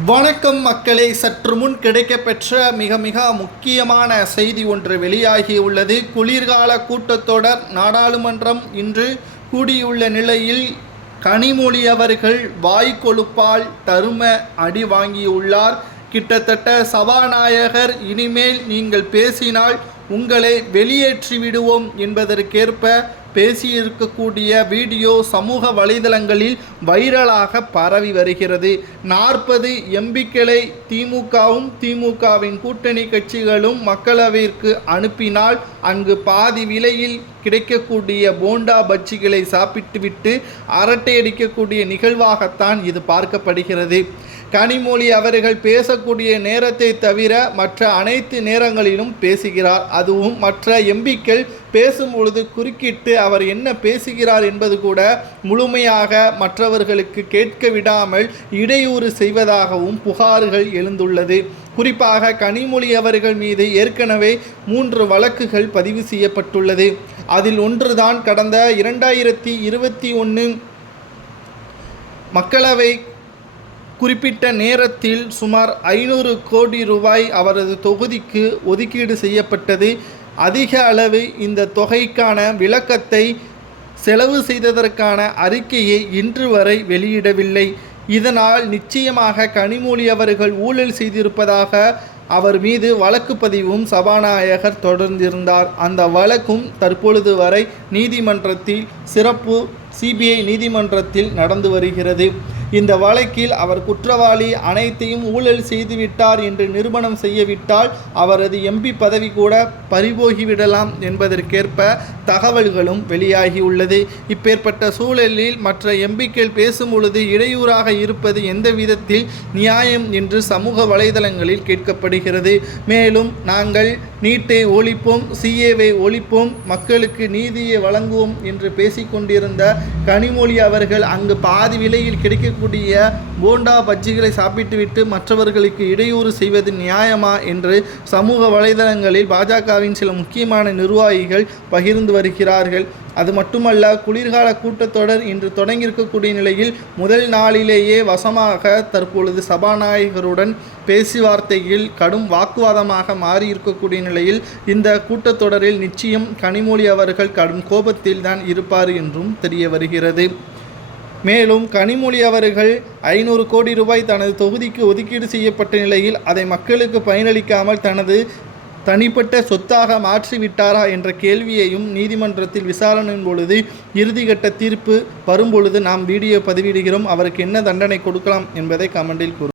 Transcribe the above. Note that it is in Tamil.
வணக்கம் மக்களே, சற்று முன் கிடைக்கப்பெற்ற மிக மிக முக்கியமான செய்தி ஒன்று வெளியாகியுள்ளது. குளிர்கால கூட்டத்தொடர் நாடாளுமன்றம் இன்று கூடியுள்ள நிலையில் கனிமொழி அவர்கள் வாய்க்கொழுப்பால் தரும அடி வாங்கியுள்ளார். கிட்டத்தட்ட சபாநாயகர் இனிமேல் நீங்கள் பேசினால் உங்களை வெளியேற்றி விடுவோம் என்பதற்கேற்ப பேசியிருக்கக்கூடிய வீடியோ சமூக வலைதளங்களில் வைரலாக பரவி வருகிறது. 40 எம்பிக்களை திமுகவின் கூட்டணி கட்சிகளும் மக்களவைக்கு அனுப்பினால் அங்கு பாதி விலையில் கிடைக்கக்கூடிய போண்டா பஜ்ஜிகளை சாப்பிட்டுவிட்டு அரட்டையடிக்கக்கூடிய நிகழ்வாகத்தான் இது பார்க்கப்படுகிறது. கனிமொழி அவர்கள் பேசக்கூடிய நேரத்தை தவிர மற்ற அனைத்து நேரங்களிலும் பேசுகிறார். அதுவும் மற்ற எம்பிக்கள் பேசும்பொழுது குறுக்கிட்டு அவர் என்ன பேசுகிறார் என்பது கூட முழுமையாக மற்றவர்களுக்கு கேட்க விடாமல் இடையூறு செய்வதாகவும் புகார்கள் எழுந்துள்ளது. குறிப்பாக கனிமொழி அவர்கள் மீது ஏற்கனவே 3 வழக்குகள் பதிவு செய்யப்பட்டுள்ளது. அதில் ஒன்றுதான் கடந்த 2021 மக்களவை குறிப்பிட்ட நேரத்தில் சுமார் 500 கோடி ரூபாய் அவரது தொகுதிக்கு ஒதுக்கீடு செய்யப்பட்டது. அதிக அளவு இந்த தொகைக்கான விளக்கத்தை செலவு செய்ததற்கான அறிக்கையை இன்று வரை வெளியிடவில்லை. இதனால் நிச்சயமாக கனிமொழி அவர்கள் ஊழல் செய்திருப்பதாக அவர் மீது வழக்கு பதிவும் சபாநாயகர் தொடர்ந்திருந்தார். அந்த வழக்கும் தற்பொழுது வரை நீதிமன்றத்தில் சிறப்பு CBI நீதிமன்றத்தில் நடந்து வருகிறது. இந்த வழக்கில் அவர் குற்றவாளி, அனைத்தையும் ஊழல் செய்துவிட்டார் என்று நிரூபணம் செய்யவிட்டால் அவரது MP பதவி கூட பறிபோகிவிடலாம் என்பதற்கேற்ப தகவல்களும் வெளியாகியுள்ளது. இப்பேற்பட்ட சூழலில் மற்ற எம்பிக்கள் பேசும் பொழுது இடையூறாக இருப்பது எந்த விதத்தில் நியாயம் என்று சமூக வலைதளங்களில் கேட்கப்படுகிறது. மேலும் நாங்கள் நீட்டை ஒழிப்போம், CAவை ஒழிப்போம், மக்களுக்கு நீதியை வழங்குவோம் என்று பேசிக்கொண்டிருந்த கனிமொழி அவர்கள் அங்கு பாதி விலையில் கிடைக்கக்கூடிய போண்டா பஜ்ஜிகளை சாப்பிட்டுவிட்டு மற்றவர்களுக்கு இடையூறு செய்வது நியாயமா என்று சமூக வலைதளங்களில் பாஜகவின் சில முக்கியமான நிர்வாகிகள் பகிர்ந்து வருகிறார்கள். அது மட்டுமல்ல, குளிர்கால கூட்டத்தொடர் இன்று தொடங்கியிருக்கக்கூடிய நிலையில் முதல் நாளிலேயே வசமாக தற்பொழுது சபாநாயகருடன் பேச்சுவார்த்தையில் கடும் வாக்குவாதமாக மாறி இருக்கக்கூடிய நிலையில் இந்த கூட்டத்தொடரில் நிச்சயம் கனிமொழி அவர்கள் கடும் கோபத்தில் தான் இருப்பார் என்றும் தெரிய வருகிறது. மேலும் கனிமொழி அவர்கள் 500 கோடி ரூபாய் தனது தொகுதிக்கு ஒதுக்கீடு செய்யப்பட்ட நிலையில் அதை மக்களுக்கு பயனளிக்காமல் தனது தனிப்பட்ட சொத்தாக மாற்றிவிட்டாரா என்ற கேள்வியையும் நீதிமன்றத்தில் விசாரணையின் பொழுது இறுதிக்கட்ட தீர்ப்பு வரும்பொழுது நாம் வீடியோ பதிவிடுகிறோம். அவருக்கு என்ன தண்டனை கொடுக்கலாம் என்பதை கமெண்டில் கூறும்.